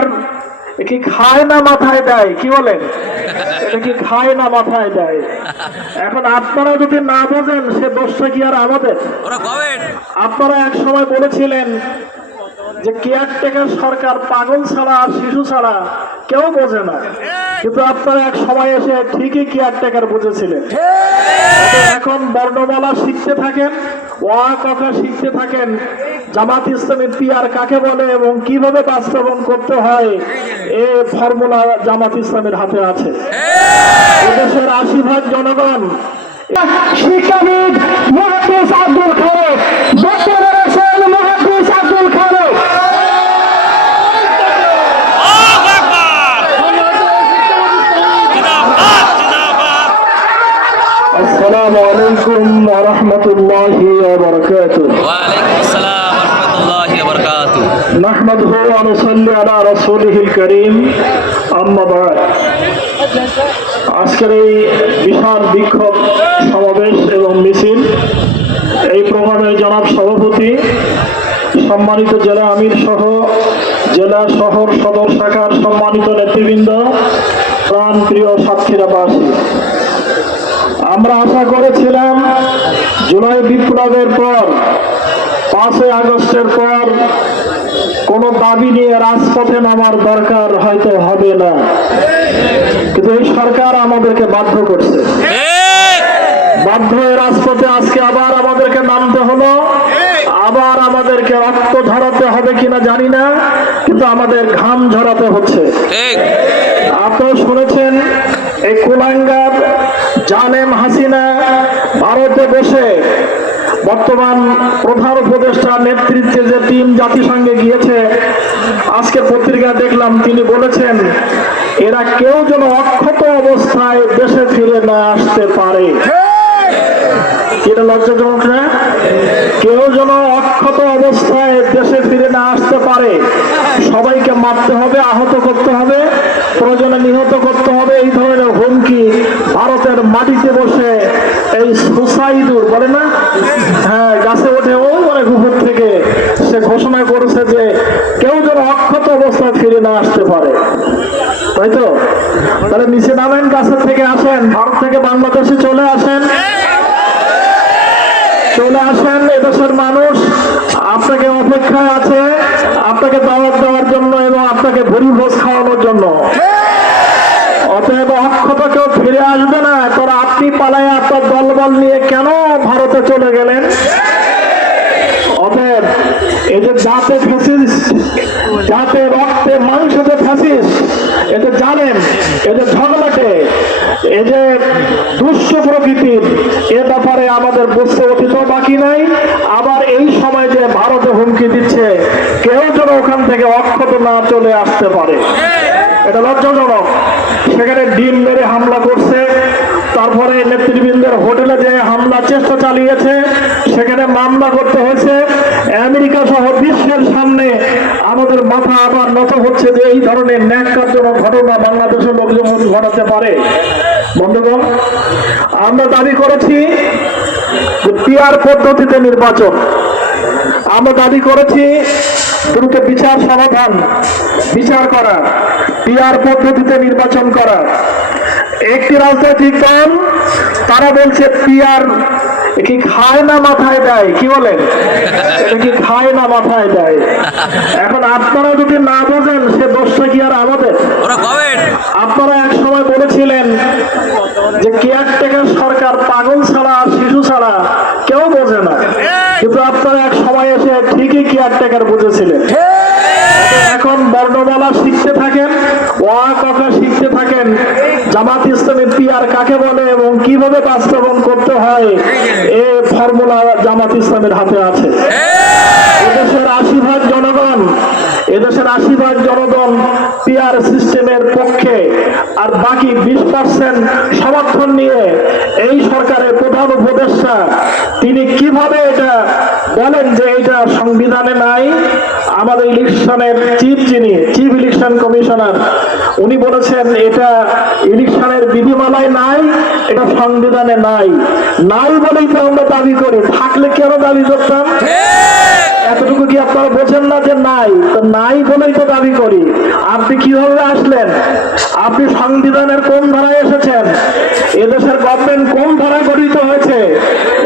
সরকার কি খায় না মাথায় দেয়, কি বলেন? এটা কি খায় না মাথায় দেয়? এখন আপনারা যদি না বোঝেন সে দোষটা কি আর আমাদের? আপনারা এক সময় বলেছিলেন যে কেয়ারটেকার সরকার পাগল ছাড়া আর শিশু ছাড়া কেউ বোঝে না, কিন্তু আপনারা এক সময় এসে ঠিকই কেয়ারটেকার বুঝেছিলেন। এখন বর্ণমালা শিখতে থাকেন, ওয়া কথা শিখতে থাকেন, জামাত ইসলামী পিয়ার কাকে বলে এবং কিভাবে বাস্তবায়ন করতে হয় এই ফর্মুলা জামাত ইসলামের হাতে আছে। এদেশের ৮০% জনগণ শিক্ষাবিদ মুহাদ্দিস আব্দুল খালেক, মুহাদ্দিস আব্দুল খালেক। আসসালামু আলাইকুম ওয়া রাহমাতুল্লাহি ওয়া বারাকাতুহু। ওয়া আলাইকুম আসসালাম ওয়া রাহমাতুল্লাহি ওয়া বারাকাতুহু। নাহমাদুহু ওয়া নুসাল্লি আলা রাসূলিহিল কারীম, আম্মা বা'দ। আজকের এই বিশাল বিক্ষোভ সমাবেশ এবং মিছিল, এই প্রোগ্রামের জনাব সভাপতি, সম্মানিত জেলা আমির সহ জেলা শহর সদর শাখার সম্মানিত নেতৃবৃন্দ, প্রাণ প্রিয় সাতক্ষীরাবাসী, আমরা আশা করেছিলাম জুলাই বিপ্লবের পর 5ই আগস্টের পর কোনো দাবি নিয়ে রাজপথে নামার দরকার হয়তো হবে না, কিন্তু এই সরকার আমাদেরকে বাধ্য করছে। বাধ্য হয়ে রাজপথে আজকে আবার আমাদেরকে নামতে হলো, আবার আমাদেরকে রক্ত ঝরাতে হবে কিনা জানি না, কিন্তু আমাদের ঘাম ঝরাতে হচ্ছে। আপনারা শুনেছেন এই কুলাঙ্গার জালেম হাসিনা ভারতে বসে বর্তমান প্রধান উপদেষ্টার নেতৃত্বে যে টিম জাতিসংঘে গিয়েছে, আজকে পত্রিকা দেখলাম তিনি বলেছেন এরা কেউ যেন অক্ষত অবস্থায় দেশে ফিরে না আসতে পারে। এটা লজ্জাজনক না? কেউ যেন অক্ষত অবস্থায় দেশে ফিরে না আসতে পারে, সবাইকে মারতে হবে, আহত করতে হবে, প্রয়োজনে নিহত করতে হবে, এই ধরনের হুমকি ভারতের মাটিতে বসে এই সুসাইডুর বলে না, হ্যাঁ, গাছে ওঠে ও অনেক উপর থেকে সে ঘোষণা করেছে যে কেউ যেন অক্ষত অবস্থায় ফিরে না আসতে পারে। তাই তো? তাহলে নিচে নামেন, গাছের থেকে আসেন, ভারত থেকে বাংলাদেশে চলে আসেন, চলে আসেন। এদেশের মানুষ আপনাকে অপেক্ষায় আছে, আপনাকে দাওয়াত দেওয়ার জন্য এবং আপনাকে ভুরি ভোজ খাওয়ানোর জন্য। অতএব অক্ষত কেউ ফিরে আসবে না। তোরা আপনি পালায় আপনার দলবল নিয়ে কেন ভারতে চলে গেলেন? অতএব এই যে জাতে ফ্যাসিস্ট, জাতে রক্তে মাংসতে ফ্যাসিস্ট, এই যে জানেন, এই যে ঝগড়াটে, এই যে দুষ্ট প্রকৃতির, এ ব্যাপারে আমাদের বুঝতে অতীত বাকি নাই। আবার এই সময় যে ভারতে হুমকি দিচ্ছে কেউ যেন ওখান থেকে অক্ষত না চলে আসতে পারে, এটা লজ্জাজনক। সেখানে ডিম মেরে হামলা করছে, তারপরে নেতৃবৃন্দের হোটেলে যে হামলা চেষ্টা চালিয়েছে, সেখানে মামলা করতে হয়েছে। আমেরিকা সহ বিশ্বের সামনে আমাদের মাথা আবার নত হচ্ছে যে এই ধরনের ন্যাক্কারজনক ঘটনা বাংলাদেশের লোকজন ঘটাতে পারে। বন্ধুগণ, আমরা দাবি করেছি পিয়ার পদ্ধতিতে নির্বাচন, আমরা দাবি করেছি দ্রুত বিচার সমাধান, বিচার করা, পিয়ার পদ্ধতিতে নির্বাচন করা। একটি রাজনৈতিক দল তারা বলছে পিয়ার কি খায় না মাথায় দেয়, কি বলেন? এটা কি খায় না মাথায় দেয়? এখন আপনারা যদি না বোঝেন সে দোষটা কি আর আমাদের? আপনারা এক সময় বলেছিলেন যে কেয়ারটেকার সরকার পাগল ছাড়া আর শিশু ছাড়া কেউ বোঝে না, কিন্তু আপনারা এক সময় এসে ঠিকই কেয়ারটেকার বুঝেছিলেন। এখন বর্ণমালা শিখতে থাকেন, ওয়া কথা শিখতে থাকেন, জামাত ইসলামী পিয়ার কাকে বলে এবং কিভাবে বাস্তবায়ন করতে হয় এই ফর্মুলা জামাত ইসলামের হাতে আছে। এদেশের ৮০% জনগণ, এদেশের ৮০% জনগণ পিয়ার সিস্টেমের পক্ষে, আর বাকি 20% সমর্থন নিয়ে এই সরকারের প্রধান উপদেষ্টা তিনি কিভাবে এটা বলেন যে এটা সংবিধানে নাই। আমাদের ইলেকশনের চিফ ইলেকশন কমিশনার উনি বলেছেন এটা ইলেকশনের বিধিমালায় নাই, এটা সংবিধানে নাই। নাই বলেই তো আমরা দাবি করি, থাকলে কেন দাবি করতাম? এতটুকু কি আপনারা বোঝেন না যে নাই? তো নাই বলেই তো দাবি করি। আপনি কিভাবে আসলেন? আপনি সংবিধানের কোন ধারায় এসেছেন? এদেশের গভর্নমেন্ট কোন ধারায় গঠিত হয়েছে?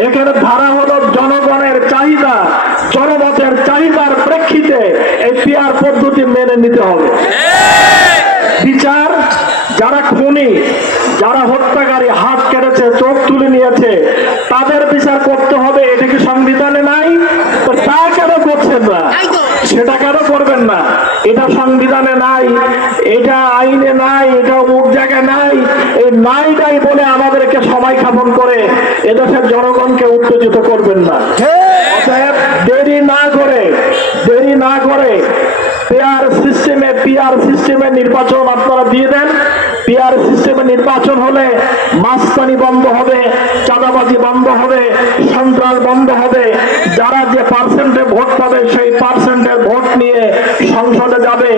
এখানে ধারা হলো জনগণের চাহিদা, জনমতের চাহিদার প্রেক্ষিতে এই পিআর পদ্ধতি মেনে নিতে হবে। বিচার, যারা খুনি, যারা হত্যাকারী, হাত কেটেছে, চোখ তুলে নিয়েছে, তাদের বিচার করতে হবে। এটা কি সংবিধানে নাই? তো তা কেন করছেন না? সেটা কেন করবেন না? এটা সংবিধানে নাই, এটা আইনে নাই, এটা অমুক জায়গায় নাই। এই নাই বলে আমাদেরকে সময় খাপন করে এদেশের জনগণকে উত্তেজিত করবেন না। অতএব দেরি না করে পিআর সিস্টেমে নির্বাচন আপনারা দিয়ে দেন। পিআর সিস্টেমে নির্বাচন হলে মাস্তানি বন্ধ হবে, চাঁদাবাজি বন্ধ হবে, সন্ত্রাস বন্ধ হবে। যারা যে পার্সেন্টে ভোট পাবে সেই পার্সেন্টের ভোট নিয়ে সংসদে যাবে,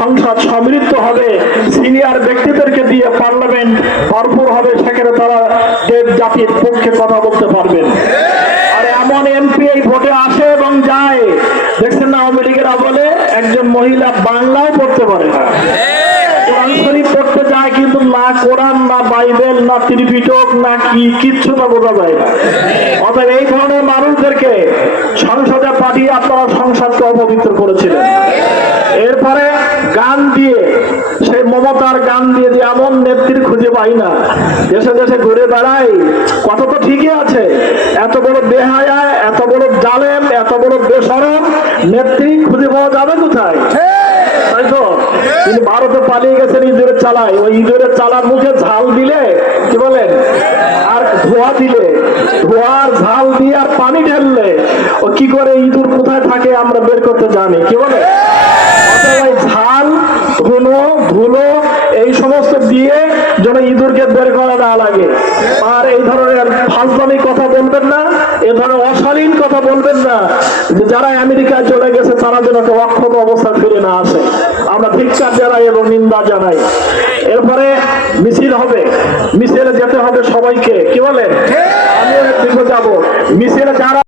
সংসদ সমৃদ্ধ হবে, সিনিয়র ব্যক্তিদেরকে দিয়ে পার্লামেন্ট ভরপুর হবে, সেখানে তারা দেব জাতির পক্ষে কথা বলতে পারবেন। আর এমন এমপি এই ভোটে আসে এবং যায়, দেখছেন না আওয়ামী লীগের আমলে একজন মহিলা বাংলাও পড়তে পারে না, কোরআন শরীফ পড়তে যায় কিন্তু না কোরআন, না বাইবেল, না ত্রিপিটক, না কিচ্ছু না বোঝা যায় না। অতএব এই ধরনের মানুষদেরকে সংসদে পাঠিয়ে আপনারা সংসদকে অপবিত্র করেছিলেন। এরপরে গান দিয়ে, সেই মমতার গান দিয়ে যে এমন নেত্রী খুঁজে পাই না, দেশে দেশে ঘুরে বেড়াই, কথা তো ঠিকই আছে, এত বড় বেহায়া, এত বড় জালেম, এত বড় বেশরম নেত্রী খুঁজে পাওয়া যাবে কোথায়? তাই তো তিনি ভারতে পালিয়ে গেছেন ইঁদুরের চালায়। ওই ইঁদুরের চালার মুখে ঝাল দিলে, কি বলেন, আর ধোয়া দিলে, ধোয়ার ঝাল দিয়ে আর পানি ঢেললে ও কি করে ইঁদুর কোথায় থাকে আমরা বের করতে জানি, কি বলে? অথবা ঝাল, ধুলো এই সমস্ত দিয়ে যেন ইঁদুরকে বের করা না লাগে। আর এই ধরনের ফাজলামি কথা বলবেন না, এ ধরনের অশালীন কথা বলবেন না, যে যারা আমেরিকায় চলে গেছে তারা যেন একটা অক্ষত অবস্থা ফিরে না আসে। আমরা ধিক্কার জানাই এবং নিন্দা জানাই। এরপরে মিছিল হবে, মিছিলে যেতে হবে সবাইকে, কি বলেন? আমিও একদিকে যাবো মিছিলে। যারা